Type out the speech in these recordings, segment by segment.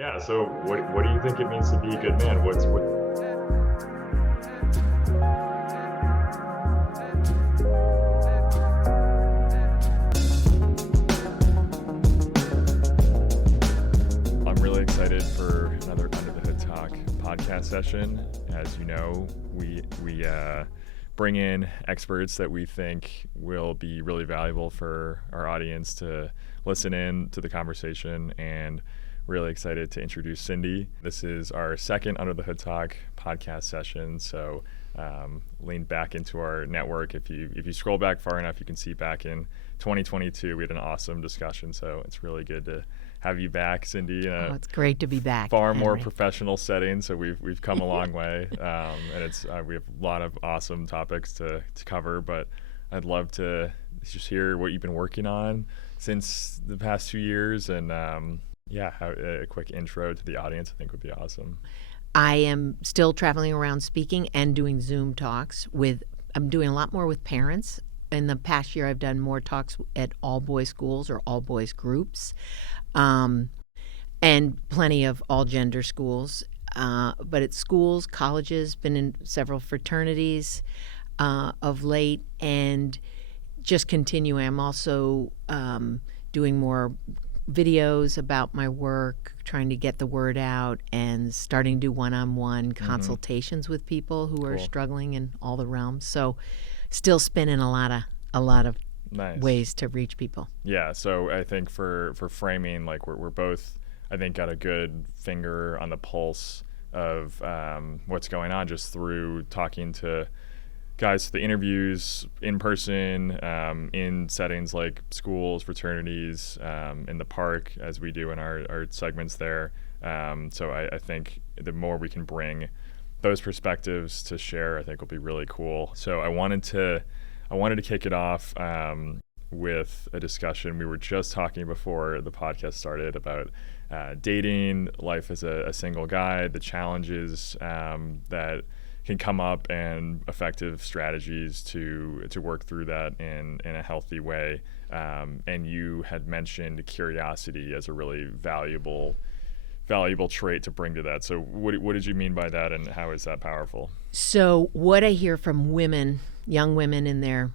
Yeah. So what do you think it means to be a good man? What? I'm really excited for another Under the Hood Talk podcast session. As you know, we bring in experts that we think will be really valuable for our audience to listen in to the conversation, and really excited to introduce Cindy. This is our second Under the Hood Talk podcast session, so lean back into our network. If you scroll back far enough, you can see back in 2022 we had an awesome discussion, so it's really good to have you back, Cindy. It's great to be back. Far Henry. more professional setting, so we've come a long way, and it's we have a lot of awesome topics to cover. But I'd love to just hear what you've been working on since the past 2 years, and a quick intro to the audience I think would be awesome. I am still traveling around speaking and doing Zoom talks I'm doing a lot more with parents. In the past year, I've done more talks at all boys schools or all boys groups, and plenty of all gender schools. But at schools, colleges, been in several fraternities of late, and just continuing. I'm also doing more videos about my work, trying to get the word out, and starting to do one-on-one consultations with people who are struggling in all the realms. So still spinning a lot of Nice. ways to reach people. Yeah, so I think for framing, like we're both, I think, got a good finger on the pulse of what's going on just through talking to guys, the interviews in person, in settings like schools, fraternities, in the park, as we do in our segments there. So I think the more we can bring those perspectives to share, I think will be really cool. So I wanted to kick it off with a discussion. We were just talking before the podcast started about dating, life as a single guy, the challenges that can come up, and effective strategies to work through that in a healthy way. And you had mentioned curiosity as a really valuable trait to bring to that. So what did you mean by that, and how is that powerful? So what I hear from women, young women in their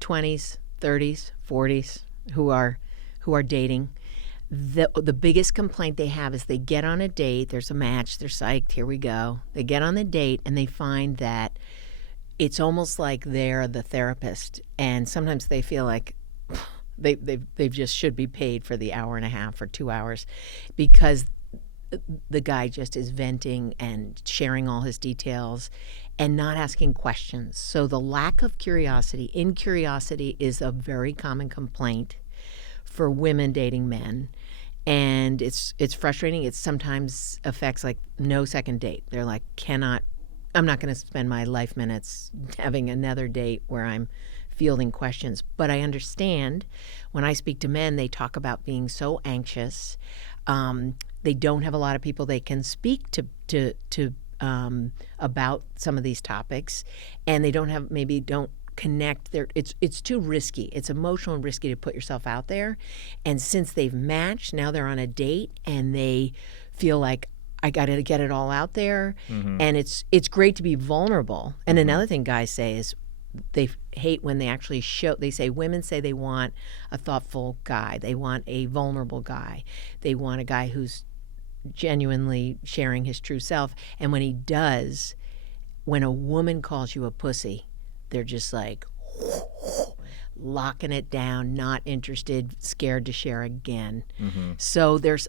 20s, 30s, 40s, who are dating, the biggest complaint they have is they get on a date, there's a match, they're psyched, here we go. They get on the date and they find that it's almost like they're the therapist, and sometimes they feel like they just should be paid for the hour and a half or 2 hours, because the guy just is venting and sharing all his details and not asking questions. So the lack of curiosity is a very common complaint for women dating men. And it's frustrating. It sometimes affects like no second date. They're like, I'm not going to spend my life minutes having another date where I'm fielding questions. But I understand when I speak to men, they talk about being so anxious. They don't have a lot of people they can speak to about some of these topics, and they don't connect. It's too risky. It's emotional and risky to put yourself out there. And since they've matched, now they're on a date and they feel like, I got to get it all out there. And it's great to be vulnerable. And another thing guys say is they hate when they actually women say they want a thoughtful guy. They want a vulnerable guy. They want a guy who's genuinely sharing his true self. And when he does, when a woman calls you a pussy, they're just like locking it down, not interested, scared to share again. So there's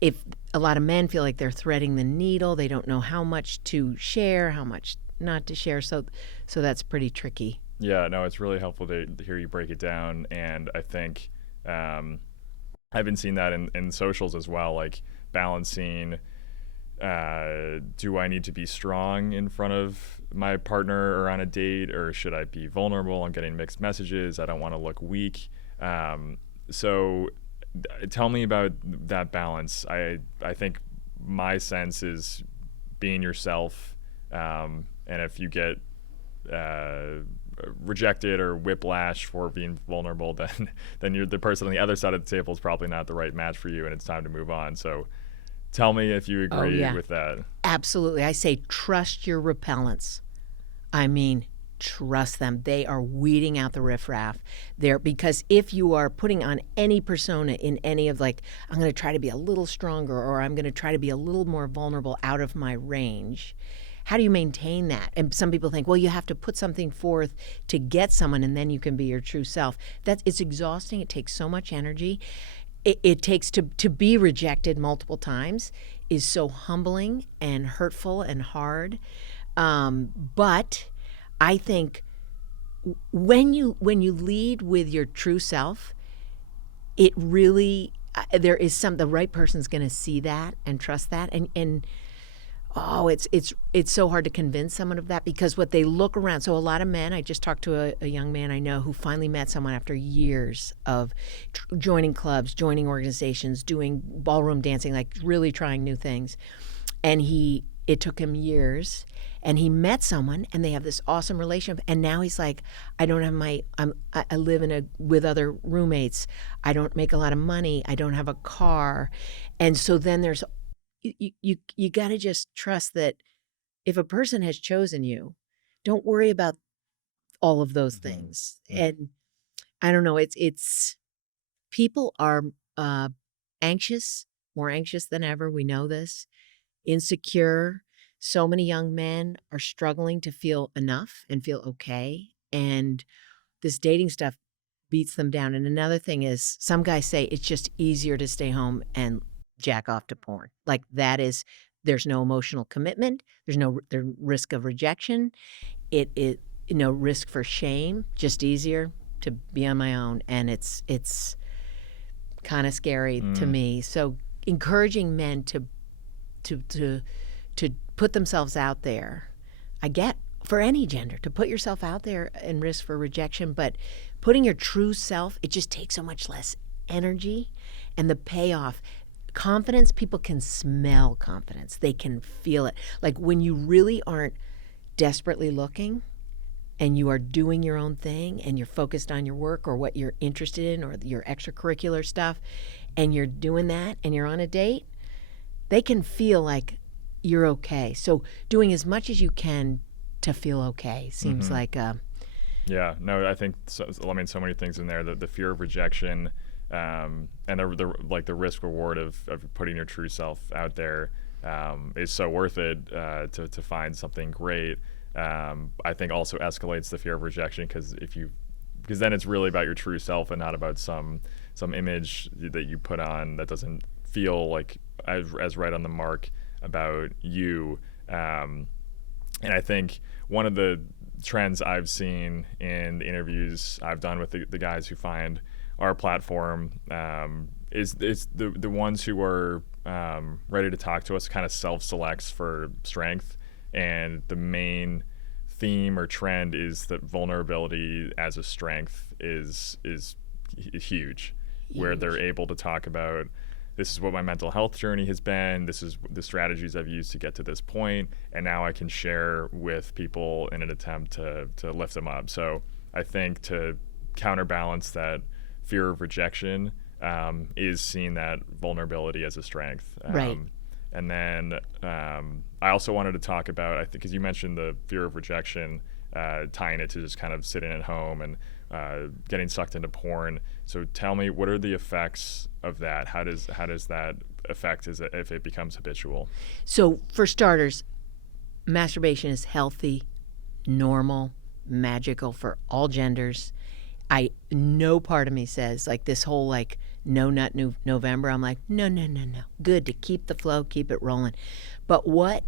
if a lot of men feel like they're threading the needle, they don't know how much to share, how much not to share. So that's pretty tricky. Yeah, no, it's really helpful to hear you break it down. And I think I've been seeing that in socials as well, like balancing, do I need to be strong in front of my partner or on a date, or should I be vulnerable? I'm getting mixed messages. I don't want to look weak. So tell me about that balance. I think my sense is being yourself, and if you get rejected or whiplash for being vulnerable, then you're the person on the other side of the table is probably not the right match for you, and it's time to move on. So Tell me if you Oh, agree yeah. with that. Absolutely. I say trust your repellents. I mean, trust them. They are weeding out the riffraff there, because if you are putting on any persona in any of, like, I'm going to try to be a little stronger, or I'm going to try to be a little more vulnerable out of my range, how do you maintain that? And some people think, well, you have to put something forth to get someone and then you can be your true self. It's exhausting. It takes so much energy. It takes to be rejected multiple times is so humbling and hurtful and hard. But I think when you lead with your true self, it really there is the right person's going to see that and trust that, and oh, it's so hard to convince someone of that, because what they look around. So a lot of men. I just talked to a young man I know who finally met someone after years of joining clubs, joining organizations, doing ballroom dancing, like really trying new things, and it took him years, and he met someone and they have this awesome relationship, and now he's like, I don't have I live with other roommates, I don't make a lot of money, I don't have a car. And so then there's you got to just trust that if a person has chosen you, don't worry about all of those things. And I don't know, it's people are uh anxious, more anxious than ever, we know this, insecure. So many young men are struggling to feel enough and feel okay. And this dating stuff beats them down. And another thing is, some guys say it's just easier to stay home and jack off to porn. Like, there's no emotional commitment. There's no risk of rejection. It no risk for shame. Just easier to be on my own. And it's kind of scary to me. So encouraging men to put themselves out there. I get, for any gender, to put yourself out there and risk for rejection, but putting your true self, it just takes so much less energy, and the payoff. Confidence, people can smell confidence. They can feel it. Like when you really aren't desperately looking and you are doing your own thing and you're focused on your work or what you're interested in or your extracurricular stuff, and you're doing that and you're on a date, they can feel like you're okay. So doing as much as you can to feel okay seems like Yeah, no, I think so many things in there. The fear of rejection, and the risk reward of putting your true self out there is so worth it to find something great. I think also escalates the fear of rejection, because then it's really about your true self and not about some image that you put on that doesn't feel like as right on the mark about you. And I think one of the trends I've seen in the interviews I've done with the guys who find our platform is the ones who are ready to talk to us kind of self-selects for strength, and the main theme or trend is that vulnerability as a strength is huge, where they're able to talk about, this is what my mental health journey has been, this is the strategies I've used to get to this point, and now I can share with people in an attempt to lift them up. So I think to counterbalance that fear of rejection is seeing that vulnerability as a strength. Right. And then I also wanted to talk about, I think, because you mentioned the fear of rejection, tying it to just kind of sitting at home and getting sucked into porn. So tell me, what are the effects of that? How does that affect if it becomes habitual? So for starters, masturbation is healthy, normal, magical for all genders. No part of me says, like, this whole like no nut November. I'm like, no. Good to keep the flow, keep it rolling. But what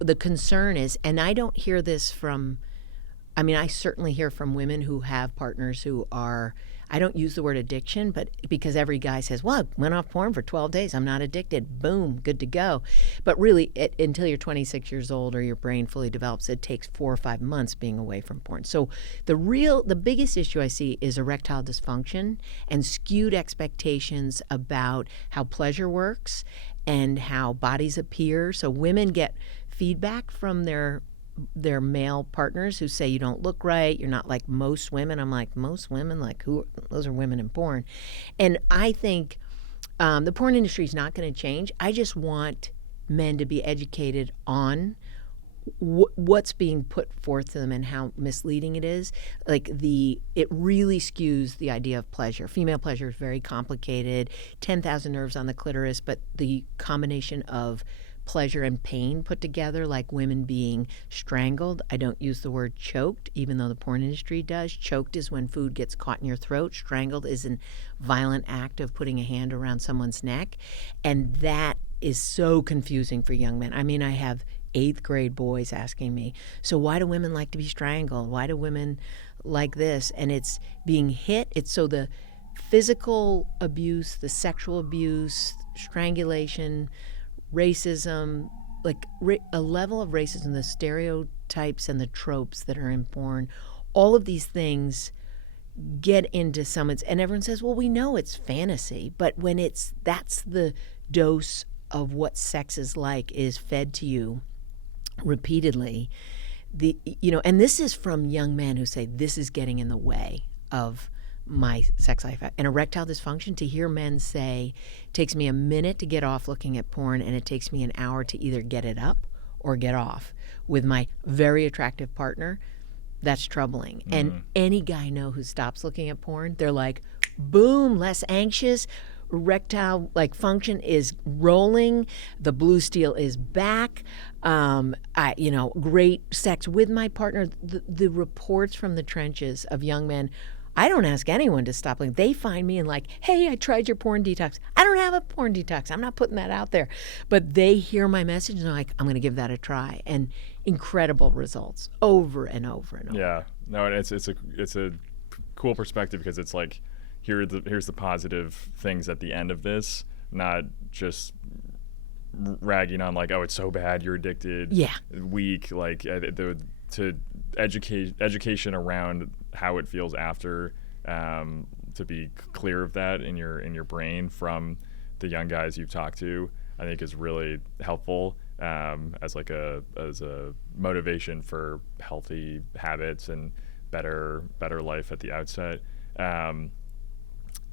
the concern is, and I don't hear this from, I mean, I certainly hear from women who have partners who are, I don't use the word addiction, but because every guy says, well, I went off porn for 12 days. I'm not addicted. Boom, good to go. But really, until you're 26 years old or your brain fully develops, it takes 4 or 5 months being away from porn. So the biggest issue I see is erectile dysfunction and skewed expectations about how pleasure works and how bodies appear. So women get feedback from their male partners who say, you don't look right, you're not like most women. I'm like, most women? Like, who? Those are women in porn. And I think The porn industry is not going to change. I just want men to be educated on what's being put forth to them and how misleading it is. It really skews the idea of pleasure. Female pleasure is very complicated, 10,000 nerves on the clitoris, but the combination of pleasure and pain put together, like women being strangled. I don't use the word choked, even though the porn industry does. Choked is when food gets caught in your throat. Strangled is a violent act of putting a hand around someone's neck. And that is so confusing for young men. I mean, I have 8th grade boys asking me, so why do women like to be strangled? Why do women like this? And it's being hit. It's so the physical abuse, the sexual abuse, strangulation, racism, like a level of racism, the stereotypes and the tropes that are in porn, all of these things get into someone's, and everyone says, well, we know it's fantasy, but when that's the dose of what sex is like, is fed to you repeatedly, and this is from young men who say, this is getting in the way of my sex life. And erectile dysfunction, to hear men say, it takes me a minute to get off looking at porn, and it takes me an hour to either get it up or get off with my very attractive partner, that's troubling. And any guy I know who stops looking at porn, they're like, boom, less anxious, erectile function is rolling, the blue steel is back, great sex with my partner. The reports from the trenches of young men, I don't ask anyone to stop looking. They find me and hey, I tried your porn detox. I don't have a porn detox. I'm not putting that out there. But they hear my message and they're like, I'm going to give that a try. And incredible results over and over and over. Yeah. No, and it's a cool perspective, because it's like, here's the positive things at the end of this, not just ragging on oh, it's so bad, you're addicted, weak, to education around how it feels after, to be clear of that in your brain from the young guys you've talked to, I think is really helpful, as a motivation for healthy habits and better life at the outset.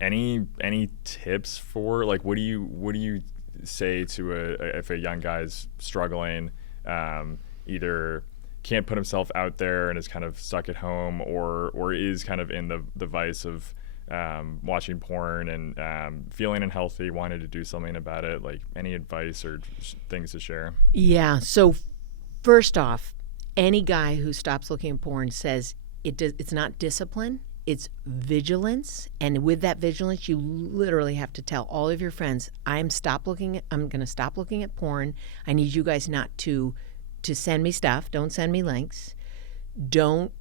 Any tips for what do you say to if a young guy's struggling, either can't put himself out there and is kind of stuck at home, or is kind of in the vice of watching porn and feeling unhealthy, wanting to do something about it? Any advice or things to share? Yeah. So first off, any guy who stops looking at porn says it's not discipline. It's vigilance, and with that vigilance, you literally have to tell all of your friends, I'm going to stop looking at porn. I need you guys not to send me stuff. Don't send me links. Don't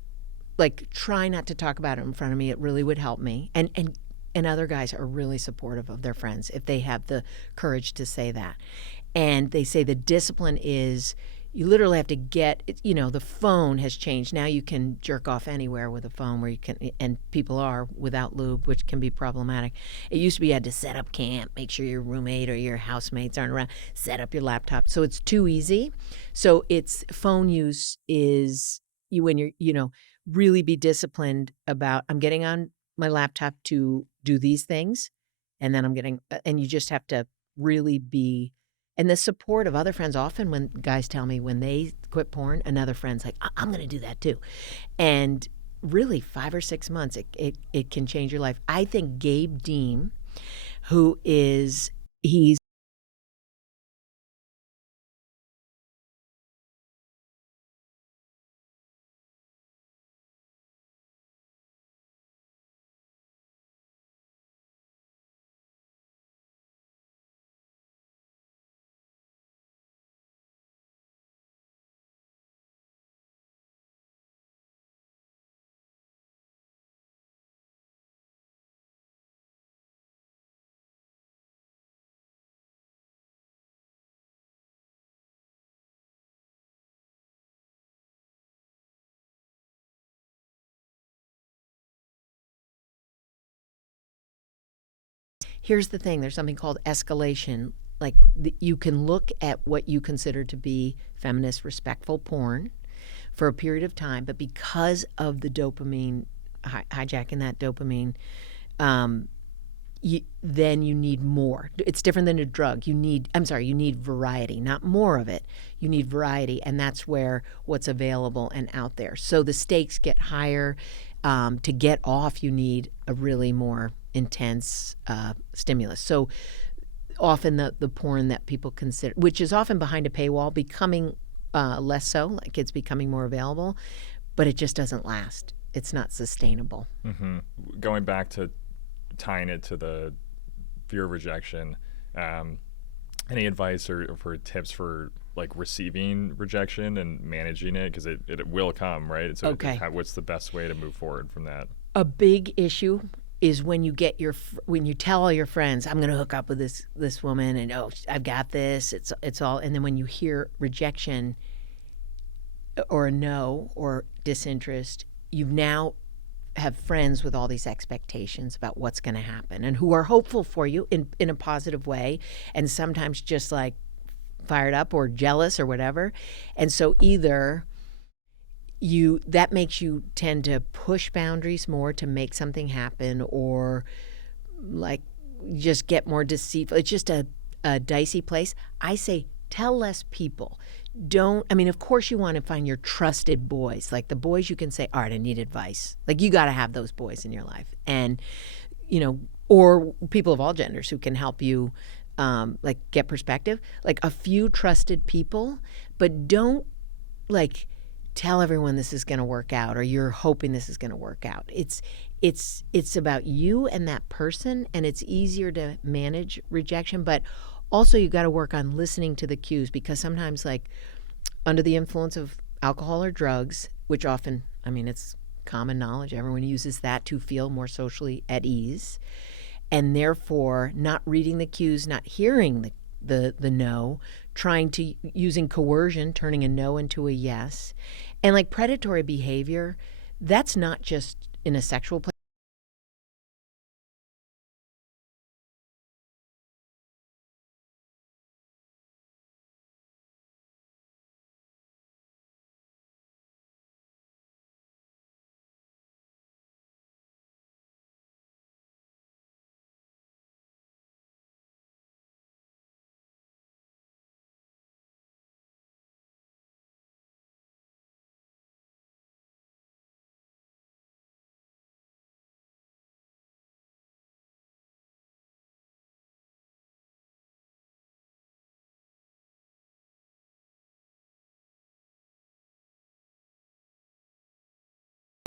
try not to talk about it in front of me. It really would help me. And other guys are really supportive of their friends if they have the courage to say that. And they say the discipline is, you literally have to get, the phone has changed. Now you can jerk off anywhere with a phone, where you can, and people are, without lube, which can be problematic. It used to be you had to set up camp, make sure your roommate or your housemates aren't around, set up your laptop. So it's too easy. So it's phone use is when you're, really be disciplined about, I'm getting on my laptop to do these things, and then and you just have to really be. And the support of other friends, often when guys tell me when they quit porn, another friend's like, I'm going to do that too. And really 5 or 6 months, it can change your life. I think Gabe Deem, he's Here's the thing, there's something called escalation. You can look at what you consider to be feminist, respectful porn for a period of time, but because of the dopamine, hijacking that dopamine, then you need more. It's different than a drug. You need variety, not more of it. You need variety, and that's where what's available and out there. So the stakes get higher. To get off, you need a really more intense stimulus. So often the porn that people consider, which is often behind a paywall, becoming less so, like it's becoming more available, but it just doesn't last. It's not sustainable. Mm-hmm. Going back to tying it to the fear of rejection, any advice or for tips for like receiving rejection and managing it, because it will come, right? So Okay. What's the best way to move forward from that? A big issue is when you tell all your friends, I'm going to hook up with this woman, and I've got this. It's all, and then when you hear rejection or a no or disinterest, you now have friends with all these expectations about what's going to happen and who are hopeful for you in a positive way, and sometimes just like fired up or jealous or whatever. And so either that makes you tend to push boundaries more to make something happen, or like just get more deceitful. It's just a dicey place. I say tell less people. Of course you want to find your trusted boys, like the boys you can say, all right, I need advice. Like you got to have those boys in your life, and or people of all genders who can help you like get perspective, like a few trusted people, but don't like tell everyone this is going to work out or you're hoping this is going to work out. It's about you and that person, and it's easier to manage rejection, but also you got to work on listening to the cues, because sometimes like under the influence of alcohol or drugs, which often, it's common knowledge, everyone uses that to feel more socially at ease, and therefore not reading the cues, not hearing the no, using coercion, turning a no into a yes. And like predatory behavior, that's not just in a sexual place.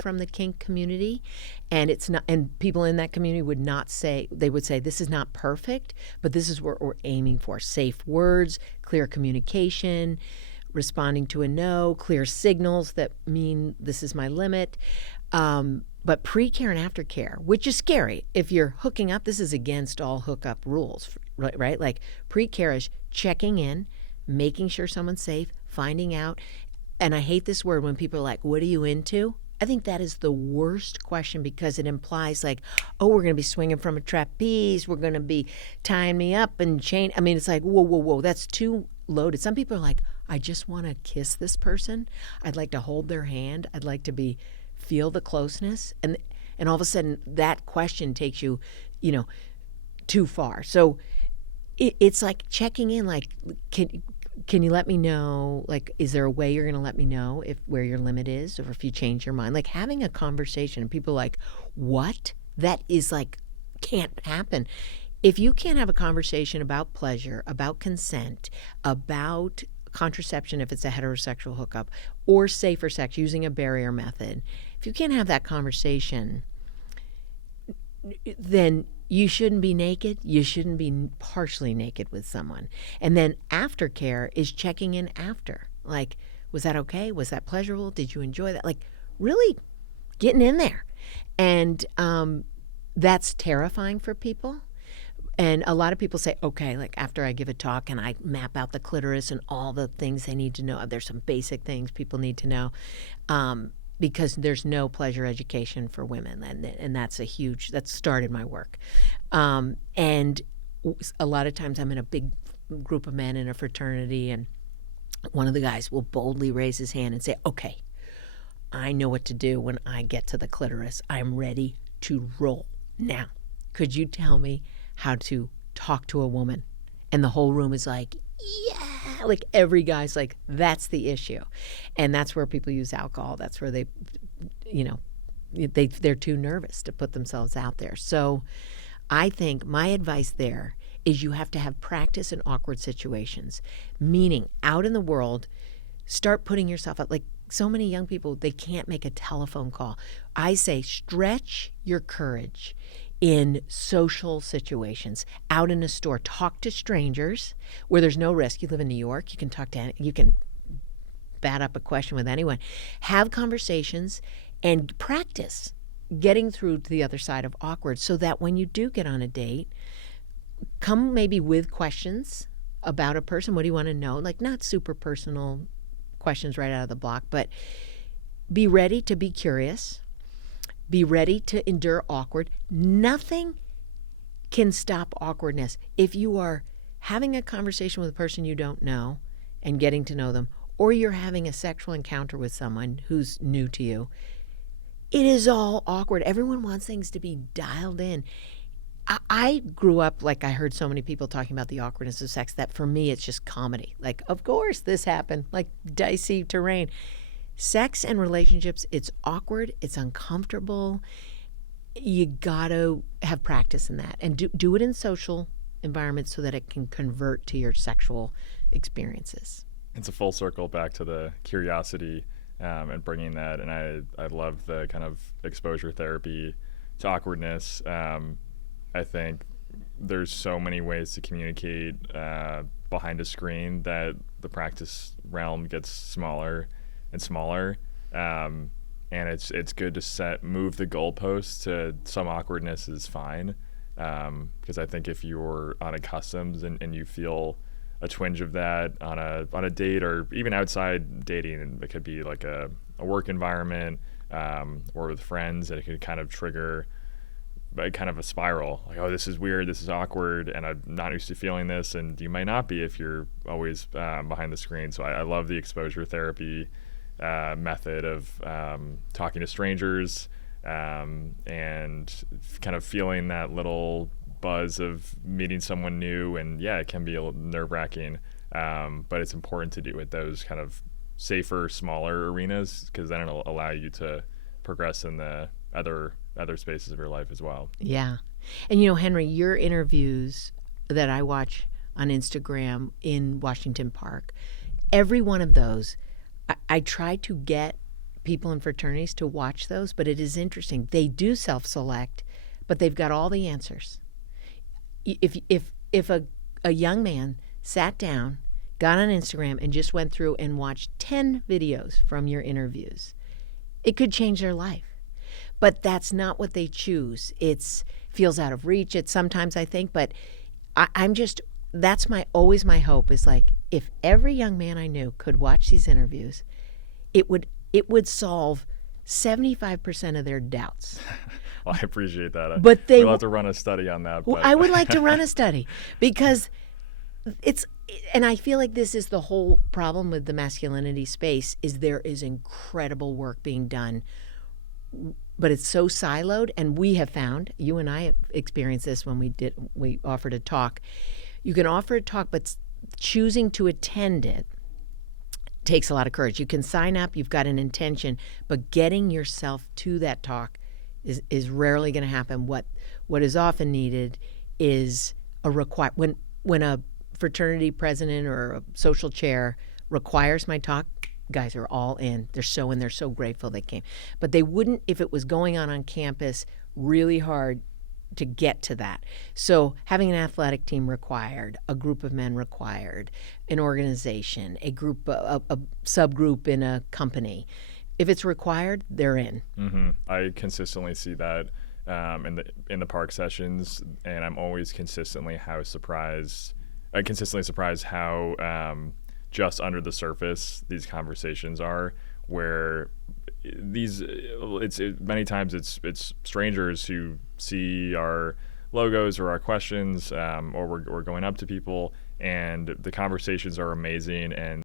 From the kink community, and it's not, and people in that community would say this is not perfect, but this is what we're aiming for: safe words, clear communication, responding to a no, clear signals that mean this is my limit. But pre-care and aftercare, which is scary if you're hooking up, this is against all hookup rules, right? Like pre-care is checking in, making sure someone's safe, finding out. And I hate this word when people are like, what are you into? I think that is the worst question, because it implies like, oh, we're going to be swinging from a trapeze. We're going to be tying me up and chain. It's like, whoa. That's too loaded. Some people are like, I just want to kiss this person. I'd like to hold their hand. I'd like to feel the closeness. And all of a sudden that question takes you, too far. So it's like checking in, like, can you let me know, like, is there a way you're going to let me know where your limit is, or if you change your mind? Like having a conversation, and people are like, what? That is like, can't happen. If you can't have a conversation about pleasure, about consent, about contraception if it's a heterosexual hookup, or safer sex using a barrier method, if you can't have that conversation, then you shouldn't be naked. You shouldn't be partially naked with someone. And then aftercare is checking in after. Like, was that okay? Was that pleasurable? Did you enjoy that? Like, really getting in there. And that's terrifying for people. And a lot of people say, okay, like after I give a talk and I map out the clitoris and all the things they need to know, there's some basic things people need to know. Because there's no pleasure education for women, and that's started my work. And a lot of times I'm in a big group of men in a fraternity, and one of the guys will boldly raise his hand and say, okay, I know what to do when I get to the clitoris. I'm ready to roll. Now, could you tell me how to talk to a woman? And the whole room is like, yeah, like every guy's like, that's the issue. And that's where people use alcohol. That's where they, you know, they're too nervous to put themselves out there. So I think my advice there is you have to have practice in awkward situations, meaning out in the world, start putting yourself out. Like so many young people, they can't make a telephone call. I say stretch your courage in social situations, out in a store, talk to strangers where there's no risk. You live in New York, you can talk to, you can bat up a question with anyone. Have conversations and practice getting through to the other side of awkward so that when you do get on a date, come maybe with questions about a person. What do you want to know? Like not super personal questions right out of the block, but be ready to be curious. Be ready to endure awkward. Nothing can stop awkwardness. If you are having a conversation with a person you don't know and getting to know them, or you're having a sexual encounter with someone who's new to you, it is all awkward. Everyone wants things to be dialed in. I grew up, like I heard so many people talking about the awkwardness of sex, that for me it's just comedy. Like, of course this happened, like dicey terrain. Sex and relationships, it's awkward, it's uncomfortable. You gotta have practice in that and do it in social environments so that it can convert to your sexual experiences. It's a full circle back to the curiosity and bringing that. And I love the kind of exposure therapy to awkwardness. I think there's so many ways to communicate behind a screen that the practice realm gets smaller and smaller. And it's good to move the goalposts to some awkwardness is fine. Because I think if you're unaccustomed and you feel a twinge of that on a date or even outside dating, and it could be like a work environment or with friends, and it could kind of trigger kind of a spiral, like, oh, this is weird, this is awkward, and I'm not used to feeling this, and you might not be if you're always behind the screen. So I love the exposure therapy method of talking to strangers and kind of feeling that little buzz of meeting someone new. And yeah, it can be a little nerve-wracking, but it's important to do it those kind of safer, smaller arenas, because then it'll allow you to progress in the other spaces of your life as well. Yeah. And Henry, your interviews that I watch on Instagram in Washington Park, every one of those, I try to get people in fraternities to watch those, but it is interesting. They do self-select, but they've got all the answers. If a young man sat down, got on Instagram, and just went through and watched 10 videos from your interviews, it could change their life. But that's not what they choose. It feels out of reach. It's sometimes, I think, but that's always my hope is like, if every young man I knew could watch these interviews, it would solve 75% of their doubts. Well, I appreciate that. But we'll have to run a study on that. Well, I would like to run a study because and I feel like this is the whole problem with the masculinity space is there is incredible work being done, but it's so siloed. And we have found, you and I have experienced this when we offered a talk. You can offer a talk, but choosing to attend it takes a lot of courage. You can sign up, you've got an intention, but getting yourself to that talk is rarely going to happen. What is often needed is when a fraternity president or a social chair requires my talk, guys are all in. They're so grateful they came. But they wouldn't if it was going on campus really hard to get to that. So having an athletic team required, a group of men required, an organization, a subgroup in a company. If it's required, they're in. Mm-hmm. I consistently see that in the park sessions, and I'm always consistently surprised how just under the surface these conversations are. Where many times it's strangers who see our logos or our questions, or we're going up to people, and the conversations are amazing. And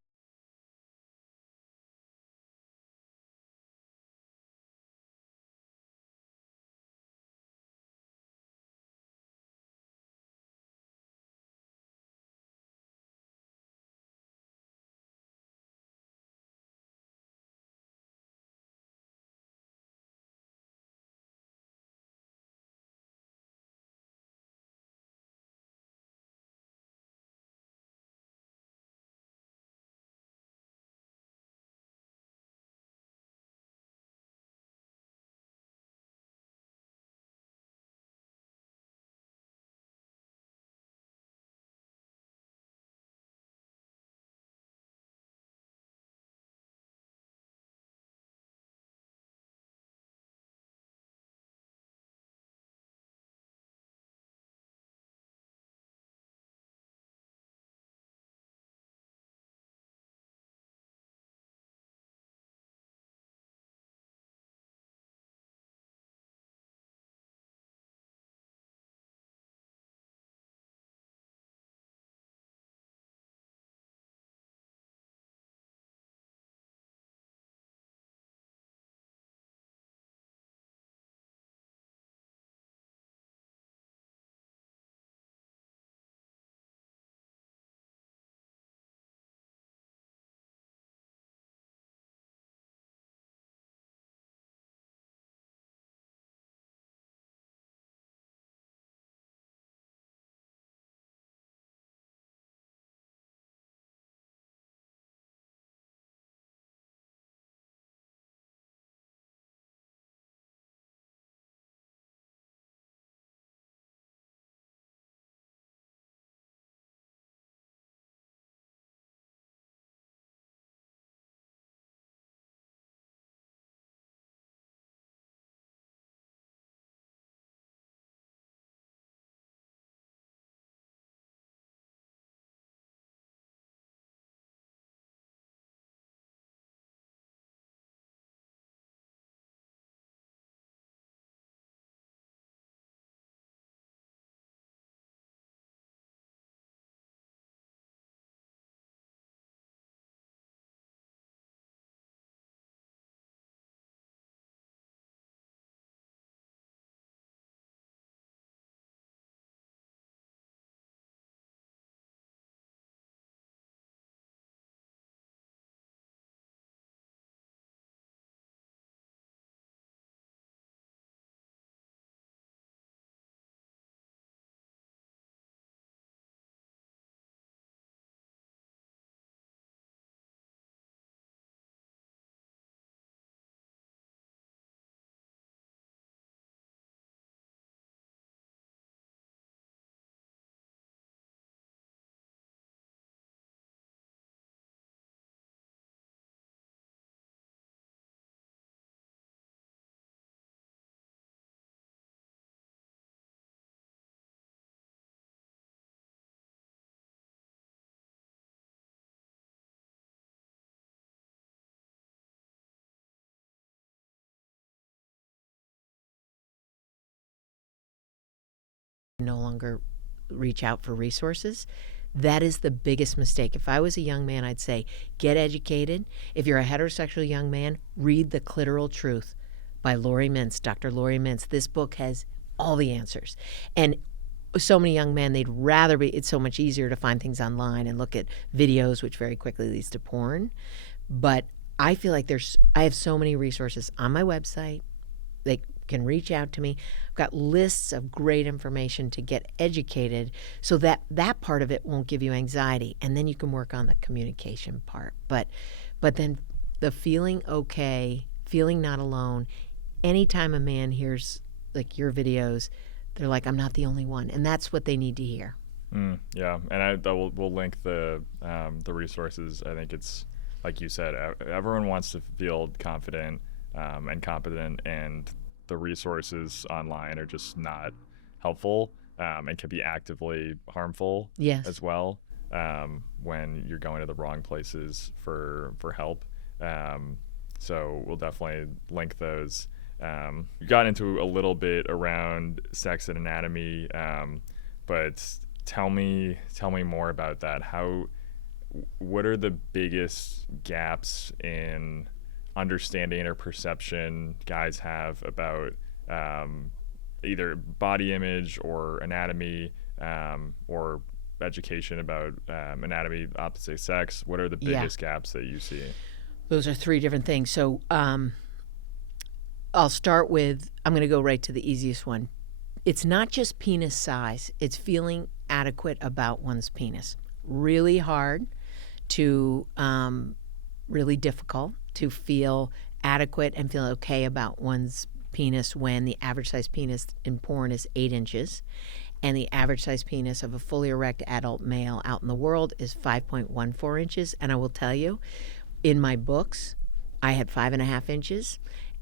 longer reach out for resources. That is the biggest mistake. If I was a young man, I'd say get educated. If you're a heterosexual young man, read The Clitoral Truth by Lori Mintz, Dr. Lori Mintz. This book has all the answers. And so many young men, they'd rather be, it's so much easier to find things online and look at videos, which very quickly leads to porn. But I feel like I have so many resources on my website. They can reach out to me. I've got lists of great information to get educated so that that part of it won't give you anxiety. And then you can work on the communication part. But then the feeling okay, feeling not alone, anytime a man hears like your videos, they're like, I'm not the only one. And that's what they need to hear. Yeah. And we'll link the resources. I think it's, like you said, everyone wants to feel confident and competent, and the resources online are just not helpful and can be actively harmful as well when you're going to the wrong places for help. So we'll definitely link those. We got into a little bit around sex and anatomy, but tell me more about that. What are the biggest gaps in understanding or perception guys have about either body image or anatomy or education about anatomy, opposite sex? What are the biggest gaps that you see? Those are three different things. So I'll start with, I'm going to go right to the easiest one. It's not just penis size. It's feeling adequate about one's penis. Really hard to, really difficult to feel adequate and feel okay about one's penis when the average size penis in porn is 8 inches and the average size penis of a fully erect adult male out in the world is 5.14 inches. And I will tell you, in my books, I had 5.5 inches.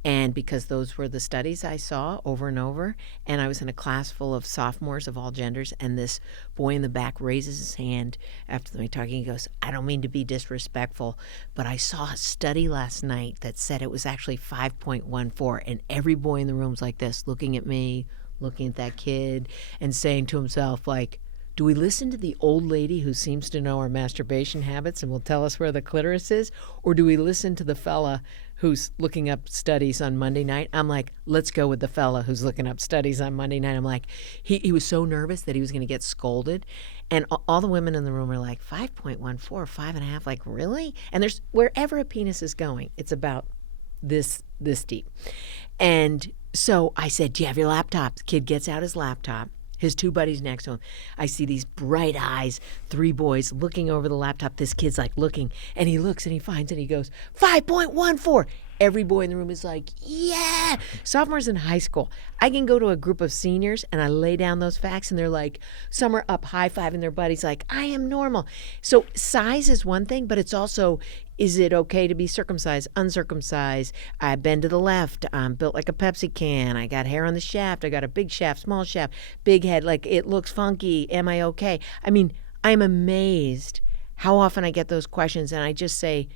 And because those were the studies I saw over and over, and I was in a class full of sophomores of all genders, and this boy in the back raises his hand after me talking. He goes, I don't mean to be disrespectful, but I saw a study last night that said it was actually 5.14, and every boy in the room's like this, looking at me, looking at that kid, and saying to himself, like, do we listen to the old lady who seems to know our masturbation habits and will tell us where the clitoris is? Or do we listen to the fella who's looking up studies on Monday night? I'm like, let's go with the fella who's looking up studies on Monday night. I'm like, he was so nervous that he was going to get scolded. And all the women in the room are like, 5.14, 5.5, like, really? And there's, wherever a penis is going, it's about this deep. And so I said, do you have your laptop? The kid gets out his laptop. His two buddies next to him. I see these bright eyes, 3 boys looking over the laptop. This kid's like looking, and he looks and he finds it. He goes, 5.14. Every boy in the room is like, yeah. Sophomores in high school. I can go to a group of seniors and I lay down those facts and they're like, some are up high-fiving their buddies like, I am normal. So size is one thing, but it's also, is it okay to be circumcised, uncircumcised? I bend to the left. I'm built like a Pepsi can. I got hair on the shaft. I got a big shaft, small shaft, big head. Like, it looks funky. Am I okay? I mean, I'm amazed how often I get those questions, and I just say,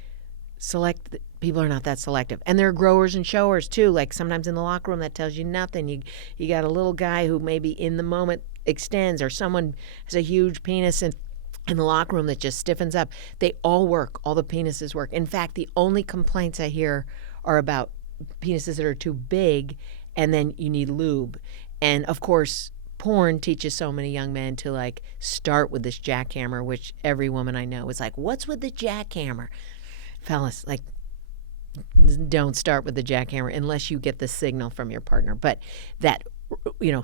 people are not that selective. And there are growers and showers too. Like, sometimes in the locker room that tells you nothing. You got a little guy who maybe in the moment extends, or someone has a huge penis and in the locker room that just stiffens up. They all work. All the penises work. In fact, the only complaints I hear are about penises that are too big, and then you need lube. And of course, porn teaches so many young men to like start with this jackhammer, which every woman I know is like, what's with the jackhammer? Fellas, like, don't start with the jackhammer unless you get the signal from your partner. But that,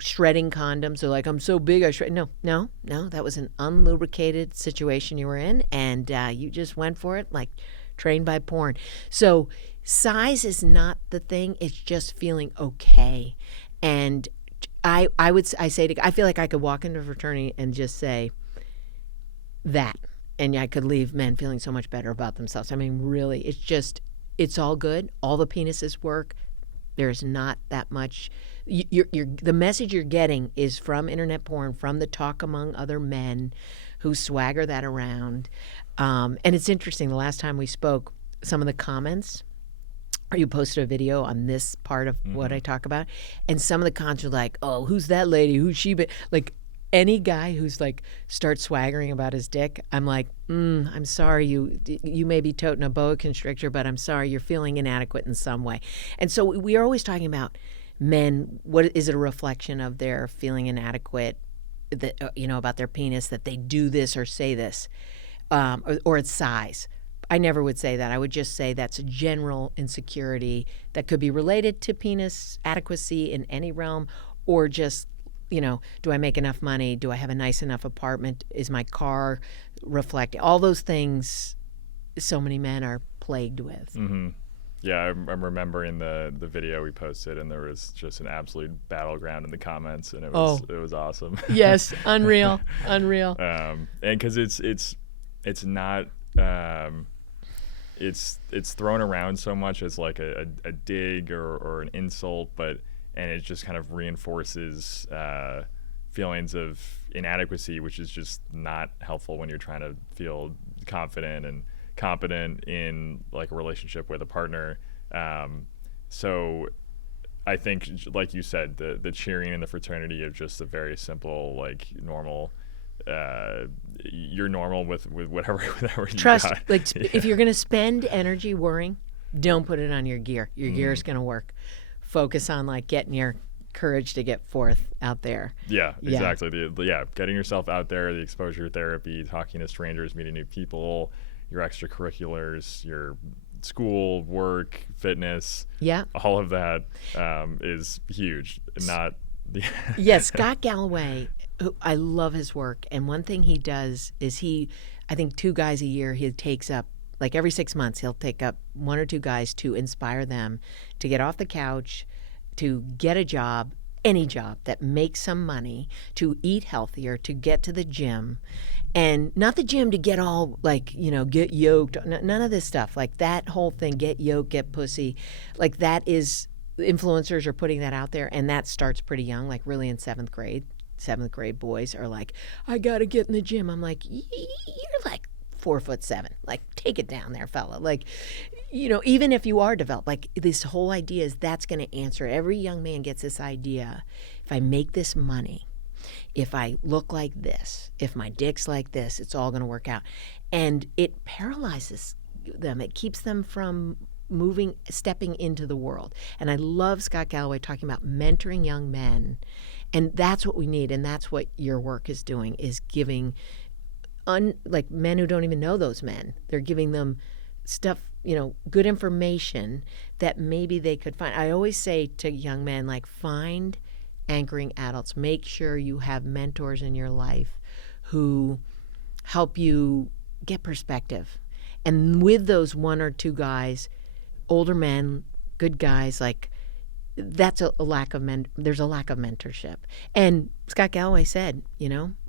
shredding condoms are like, I'm so big I shred. No, that was an unlubricated situation you were in, and you just went for it, like trained by porn. So size is not the thing. It's just feeling okay. And I feel like I could walk into a fraternity and just say that, and I could leave men feeling so much better about themselves. I mean, really, it's all good. All the penises work. There's not that much. The message you're getting is from internet porn, from the talk among other men who swagger that around. And it's interesting, the last time we spoke, some of the comments, or you posted a video on this part of what I talk about, and some of the comments are like, oh, who's that lady? Who's she? Like, any guy who's like starts swaggering about his dick, I'm like, I'm sorry, you may be toting a boa constrictor, but I'm sorry, you're feeling inadequate in some way. And so we are always talking about men. What is it a reflection of their feeling inadequate, that about their penis, that they do this or say this, or its size? I never would say that. I would just say that's a general insecurity that could be related to penis adequacy in any realm, or just, do I make enough money? Do I have a nice enough apartment? Is my car reflecting? All those things so many men are plagued with. Mm-hmm. Yeah, I'm remembering the video we posted, and there was just an absolute battleground in the comments, and it was awesome. Yes, unreal. And because it's not it's thrown around so much as like a dig or an insult, and it just kind of reinforces feelings of inadequacy, which is just not helpful when you're trying to feel confident and competent in like a relationship with a partner. So I think, like you said, the cheering in the fraternity of just a very simple, like normal, you're normal with whatever you trust got. Like if you're going to spend energy worrying, don't put it on your gear. Your gear is going to work. Focus on like getting your courage to get forth out there. Yeah, exactly. Getting yourself out there, the exposure therapy, talking to strangers, meeting new people, your extracurriculars, your school, work, fitness, all of that is huge. Not Yes, Scott Galloway, I love his work, and one thing he does is I think 2 guys a year he takes up, like every 6 months he'll take up 1 or 2 guys to inspire them to get off the couch, to get a job, any job that makes some money, to eat healthier, to get to the gym. And not the gym to get all like, get yoked, none of this stuff. Like that whole thing, get yoked, get pussy. Like that is, influencers are putting that out there, and that starts pretty young, like really in 7th grade. 7th grade boys are like, I got to get in the gym. I'm like, you're like 4'7". Like, take it down there, fella. Like, even if you are developed, like this whole idea is that's going to answer. Every young man gets this idea. If I make this money, if I look like this, if my dick's like this, it's all going to work out. And it paralyzes them. It keeps them from stepping into the world. And I love Scott Galloway talking about mentoring young men. And that's what we need. And that's what your work is doing, is giving like men who don't even know those men. They're giving them stuff, good information that maybe they could find. I always say to young men, like, find anchoring adults. Make sure you have mentors in your life who help you get perspective. And with those 1 or 2 guys, older men, good guys, like that's a lack of there's a lack of mentorship. And Scott Galloway said,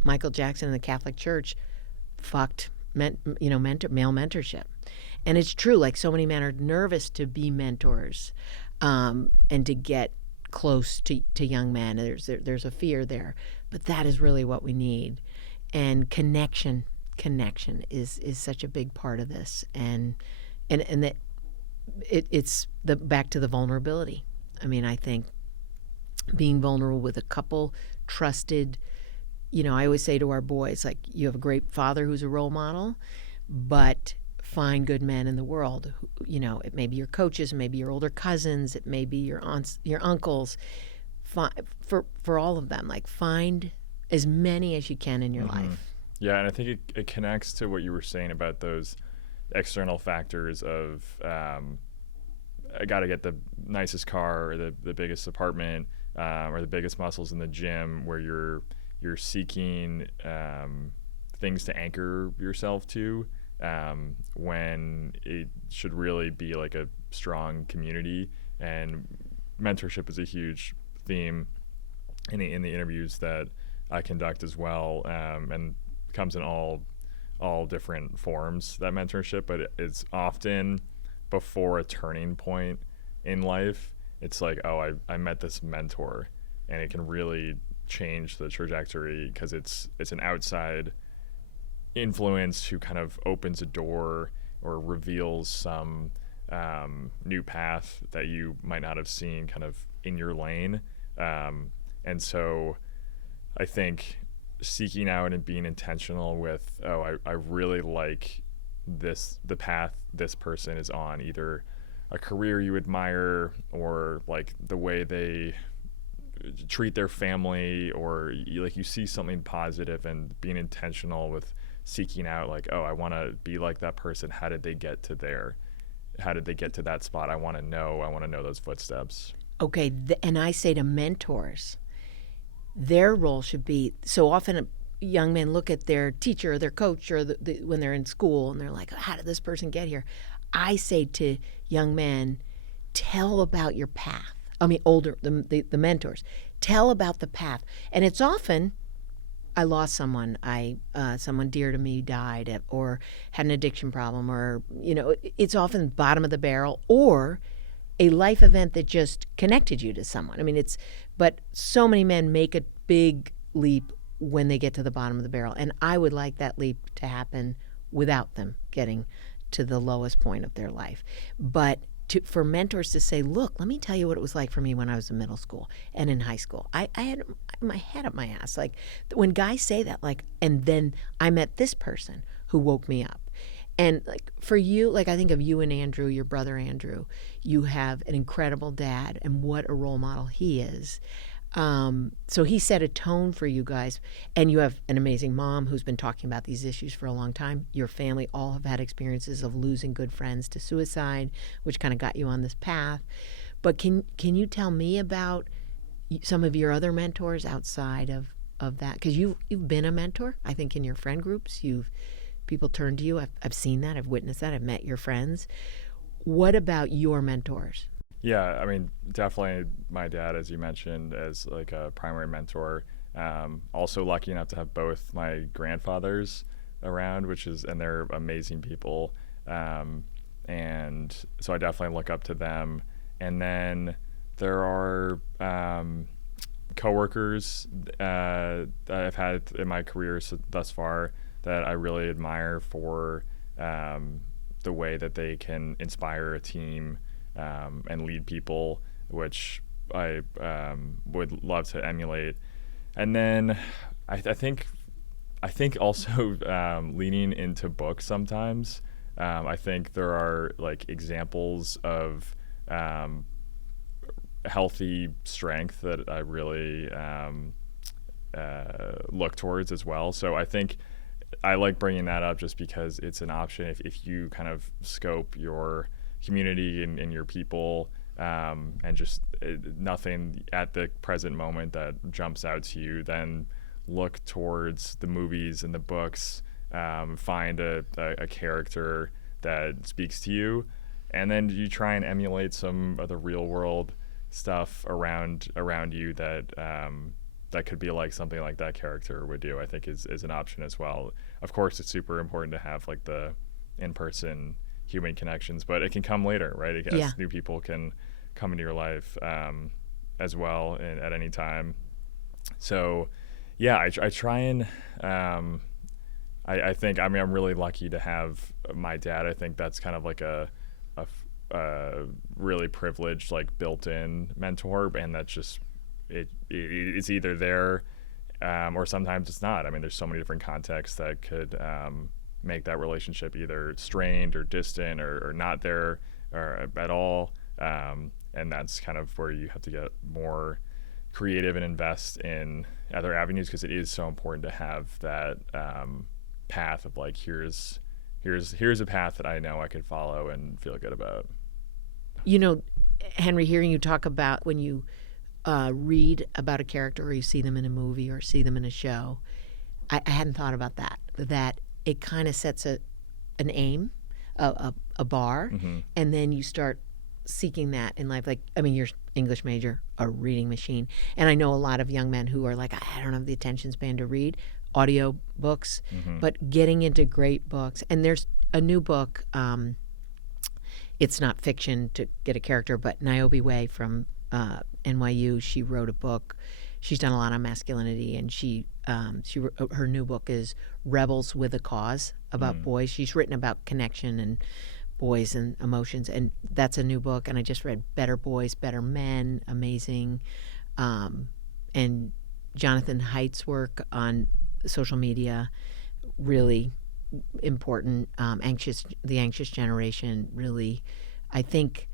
Michael Jackson and the Catholic Church fucked male mentorship. And it's true, like so many men are nervous to be mentors and to get close to young men. There's a fear there, but that is really what we need. And connection is such a big part of this, and that it's back to the vulnerability. I mean, I think being vulnerable with a couple, trusted. I always say to our boys, like, you have a great father who's a role model, but find good men in the world. It may be your coaches, it may be your older cousins, it may be your aunts, your uncles. For all of them, like, find as many as you can in your life. Yeah, and I think it connects to what you were saying about those external factors of I got to get the nicest car or the biggest apartment or the biggest muscles in the gym, where you're seeking things to anchor yourself to, when it should really be like a strong community. And mentorship is a huge theme in the interviews that I conduct as well, and comes in all different forms, that mentorship, but it's often before a turning point in life. It's like, oh, I met this mentor, and it can really change the trajectory because it's an outside influence who kind of opens a door or reveals some new path that you might not have seen kind of in your lane. And so I think seeking out and being intentional with, oh, I really like the path this person is on, either a career you admire or like the way they treat their family, or you see something positive and being intentional with seeking out, like, oh, I want to be like that person. How did they get to that spot? I want to know those footsteps. Okay, and I say to mentors, their role should be, so often young men look at their teacher or their coach or when they're in school and they're like, how did this person get here? I say to young men, tell about your path. I mean, the mentors, tell about the path. And it's often, I lost someone, someone dear to me died, or had an addiction problem, or, it's often bottom of the barrel, or a life event that just connected you to someone. I mean, but so many men make a big leap when they get to the bottom of the barrel. And I would like that leap to happen without them getting to the lowest point of their life. But for mentors to say, look, let me tell you what it was like for me when I was in middle school and in high school. I had my head up my ass. Like, when guys say that, like, and then I met this person who woke me up. And like for you, like I think of you and Andrew, your brother Andrew, you have an incredible dad, and what a role model he is. So he set a tone for you guys, and you have an amazing mom who's been talking about these issues for a long time. Your family all have had experiences of losing good friends to suicide, which kind of got you on this path. But can you tell me about some of your other mentors outside of that? Because you've been a mentor, I think, in your friend groups. People turn to you. I've seen that. I've witnessed that. I've met your friends. What about your mentors? Yeah, I mean, definitely my dad, as you mentioned, as like a primary mentor. Also lucky enough to have both my grandfathers around, and they're amazing people. And so I definitely look up to them. And then there are coworkers that I've had in my career thus far that I really admire for the way that they can inspire a team and lead people, which I would love to emulate. And then I think also leaning into books sometimes. I think there are like examples of healthy strength that I really look towards as well. So I think I like bringing that up just because it's an option if you kind of scope your community and your people, and just nothing at the present moment that jumps out to you, then look towards the movies and the books, find a character that speaks to you, and then you try and emulate some of the real world stuff around you that could be like something like that character would do. I think is an option as well. Of course, it's super important to have like the in-person human connections, but it can come later, right? I guess new people can come into your life as well at any time. So yeah, I try and I think, I mean, I'm really lucky to have my dad. I think that's kind of like a really privileged, like built-in mentor, and that's just it's either there or sometimes it's not. I mean, there's so many different contexts that could make that relationship either strained or distant or not there or at all, and that's kind of where you have to get more creative and invest in other avenues, because it is so important to have that path of like, here's a path that I know I can follow and feel good about. You know, Henry, hearing you talk about when you read about a character or you see them in a movie or see them in a show, I hadn't thought about that it kind of sets an aim, a bar, Mm-hmm. and then you start seeking that in life. Like, I mean, you're English major, a reading machine, and I know a lot of young men who are like, I don't have the attention span to read audio books, Mm-hmm. but getting into great books. And there's a new book, it's not fiction to get a character, but Niobe Way from NYU, she wrote a book. She's done a lot on masculinity, and her new book is Rebels with a Cause, about boys. She's written about connection and boys and emotions, and that's a new book. And I just read Better Boys, Better Men, amazing. And Jonathan Haidt's work on social media, really important. The anxious generation, really, I think